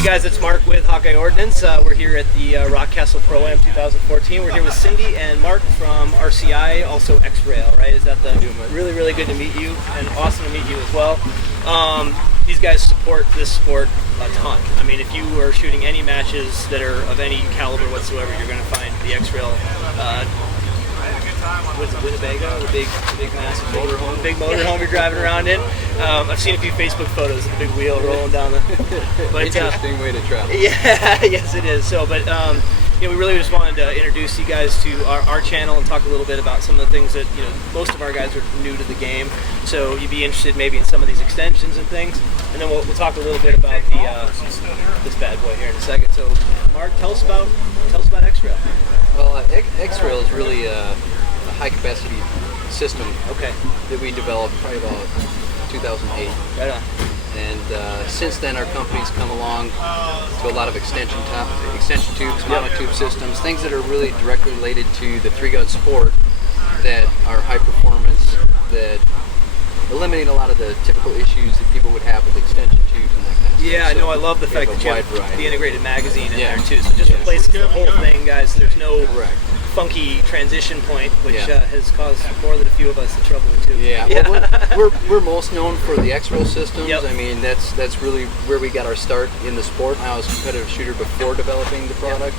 Hey guys, it's Mark with Hawkeye Ordnance. We're here at the Rockcastle Pro-Am 2014. We're here with Cindy and Mark from RCI, also Xrail, right? Is that the really, really good to meet you and awesome to meet you as well. These guys support this sport a ton. I mean, if you are shooting any matches that are of any caliber whatsoever, you're going to find the Xrail. What's it, Winnebago? The big massive motorhome, you're driving around in. I've seen a few Facebook photos of the big wheel rolling down the. But, interesting way to travel. Yeah, yes it is. So, but we really just wanted to introduce you guys to our channel and talk a little bit about some of the things that most of our guys are new to the game. So you'd be interested maybe in some of these extensions and things, and then we'll talk a little bit about this bad boy here in a second. So, Mark, tell us about Xrail. Well, Xrail is really a high-capacity system that we developed probably about 2008. Right on. And since then, our company's come along to a lot of extension tubes, monotube systems, things that are really directly related to the three-gun sport that are high performance, that eliminate a lot of the typical issues that people would have with extension tubes and that kind of stuff. Yeah, I know. I love the fact that you have the integrated magazine in there too. So just replaces the whole thing, guys. There's no funky transition point, which has caused more than a few of us the trouble too. Yeah. Well, we're most known for the Xrail systems. Yep. I mean, that's really where we got our start in the sport. I was a competitive shooter before developing the product.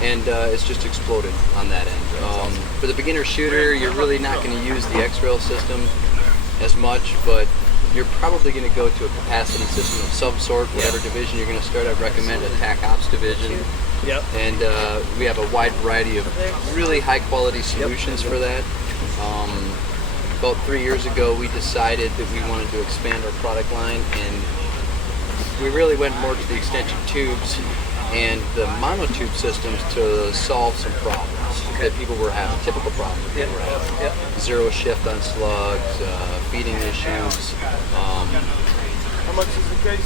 And it's just exploded on that end. Awesome. For the beginner shooter, you're really not going to use the Xrail system as much, but you're probably going to go to a capacity system of some sort, whatever division you're going to start. I'd recommend a TAC Ops division. Yep. And we have a wide variety of really high quality solutions for that. About 3 years ago, we decided that we wanted to expand our product line, and we really went more to the extension tubes and the monotube systems to solve some problems that people were having, typical problems that people were having. Zero shift on slugs, feeding issues.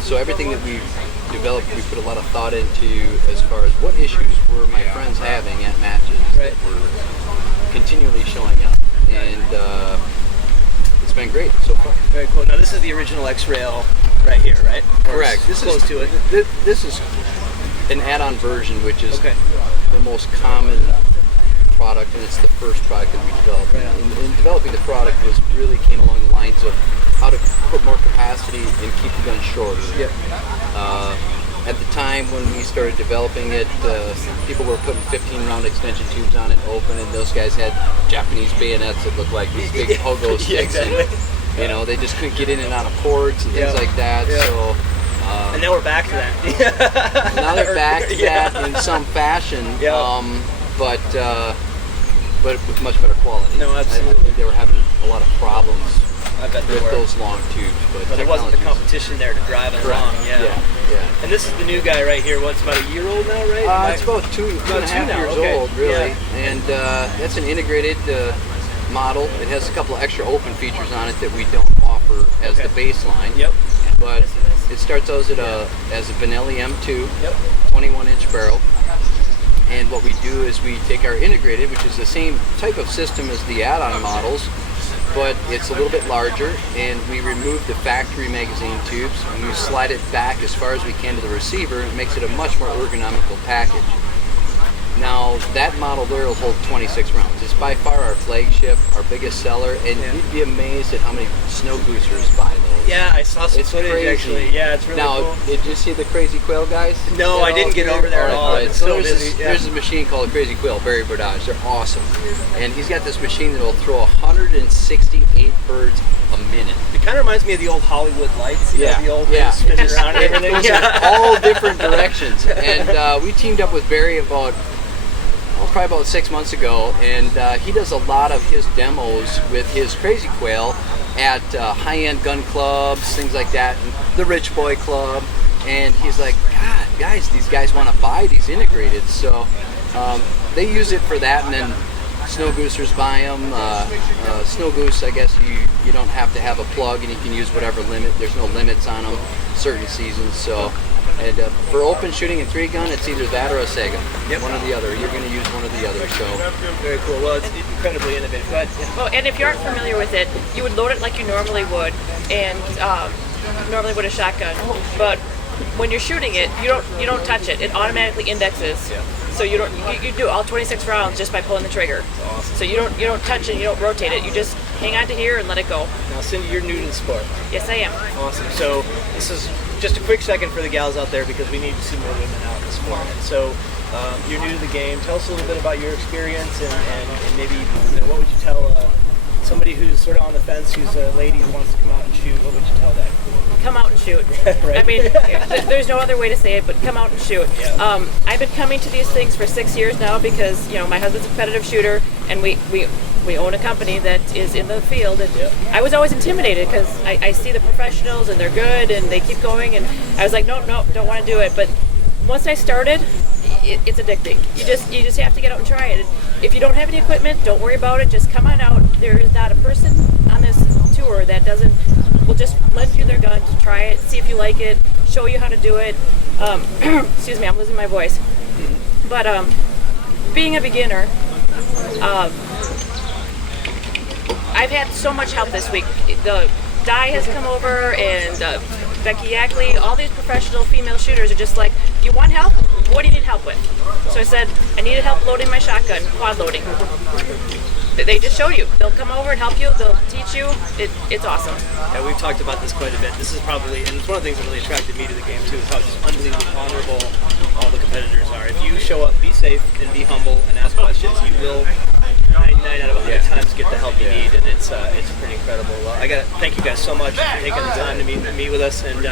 So everything that we developed, we put a lot of thought into as far as what issues were my friends having at matches that were continually showing up. And it's been great so far. Very cool. Now this is the original Xrail right here, right? Correct. This is close to it. This is an add-on version, which is the most common product, and it's the first product that we developed. In developing the product, really came along the lines of how to put more capacity and keep the gun shorter. At the time when we started developing it, people were putting 15-round extension tubes on it open, and those guys had Japanese bayonets that looked like these big pogo sticks. And, they just couldn't get in and out of ports and things like that. So. And now we're back to that. Now they're back to that in some fashion, but with much better quality. No, absolutely. I think they were having a lot of problems with those long tubes. But there wasn't the competition there to drive it along. Yeah. And this is the new guy right here. What's about a year old now, right? It's about two and a half years old, really. And that's an integrated model. It has a couple of extra open features on it that we don't offer as the baseline. But it starts out as a Benelli M2, 21-inch barrel. And what we do is we take our integrated, which is the same type of system as the add-on models, but it's a little bit larger, and we remove the factory magazine tubes and we slide it back as far as we can to the receiver. It makes it a much more ergonomical package. Now, that model there will hold 26 rounds. It's by far our flagship, our biggest seller, and you'd be amazed at how many snow goosers buy those. Yeah, I saw some footage actually. Yeah, it's really cool. Now, did you see the Crazy Quail guys? No, I didn't get over there at all. Right. So there's a machine called Crazy Quail, Barry Burdage. They're awesome. And he's got this machine that will throw 168 birds a minute. It kind of reminds me of the old Hollywood lights. The old things spinning around and everything. It goes in all different directions. And we teamed up with Barry probably about 6 months ago, and he does a lot of his demos with his Crazy Quail at high-end gun clubs, things like that, and the Rich Boy Club, and he's like, God, guys, these guys want to buy these integrated, so they use it for that, and then snow goosers buy them. Snow goose, I guess you don't have to have a plug, and you can use whatever limit. There's no limits on them certain seasons, so. And for open shooting and 3-gun, it's either that or a Sega. One or the other. You're going to use one or the other. So very cool. Well, it's incredibly innovative. Go ahead. Well, and if you aren't familiar with it, you would load it like you normally would, and normally with a shotgun. But when you're shooting it, you don't touch it. It automatically indexes. Yeah. So you do all 26 rounds just by pulling the trigger. Awesome. So you don't touch it, you don't rotate it. You just hang on to here and let it go. Now, Cindy, you're new to the sport. Yes, I am. Awesome. So this is just a quick second for the gals out there because we need to see more women out in the sport. And so you're new to the game. Tell us a little bit about your experience and maybe what would you tell somebody who's sort of on the fence, who's a lady who wants to come out and shoot? What would you tell them? Come out and shoot. Right? I mean, there's no other way to say it, but come out and shoot. Yeah. I've been coming to these things for 6 years now because my husband's a competitive shooter, and we own a company that is in the field. And Yep. I was always intimidated because I see the professionals and they're good and they keep going, and I was like, no, don't want to do it. But once I started, it's addicting. You just have to get out and try it. And if you don't have any equipment, don't worry about it. Just come on out. There is not a person on this tour that will just lend you their gun to try it, see if you like it, show you how to do it. Excuse me, I'm losing my voice. But being a beginner, I've had so much help this week. The Di has come over, and Becky Yackley, all these professional female shooters are just like, you want help? What do you need help with? So I said, I needed help loading my shotgun, quad loading. They just show you. They'll come over and help you. They'll teach you. It's awesome. Yeah, we've talked about this quite a bit. This is probably, and it's one of the things that really attracted me to the game too, is how just unbelievably honorable all the competitors are. If you show up, be safe, and be humble, and ask questions, you will 99 out of 100 times get the help you need, and it's pretty incredible. Well, I gotta thank you guys so much for taking the time to meet with us. And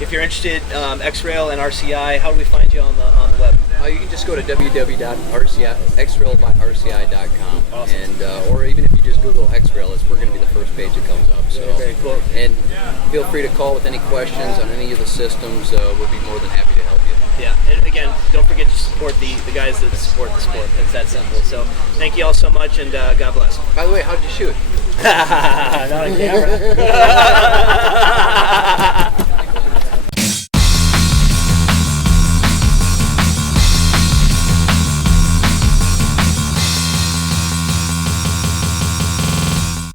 if you're interested, Xrail and RCI, how do we find you on the web? You can just go to www.xrailbyrci.com, Awesome. and or even if you just Google Xrail, we're going to be the first page that comes up. So, Very cool. And feel free to call with any questions on any of the systems. We'll be more than happy to help you. Yeah, and again, don't forget to support the guys that support the sport. It's that simple. So thank you all so much, and God bless. By the way, how did you shoot? Not on camera.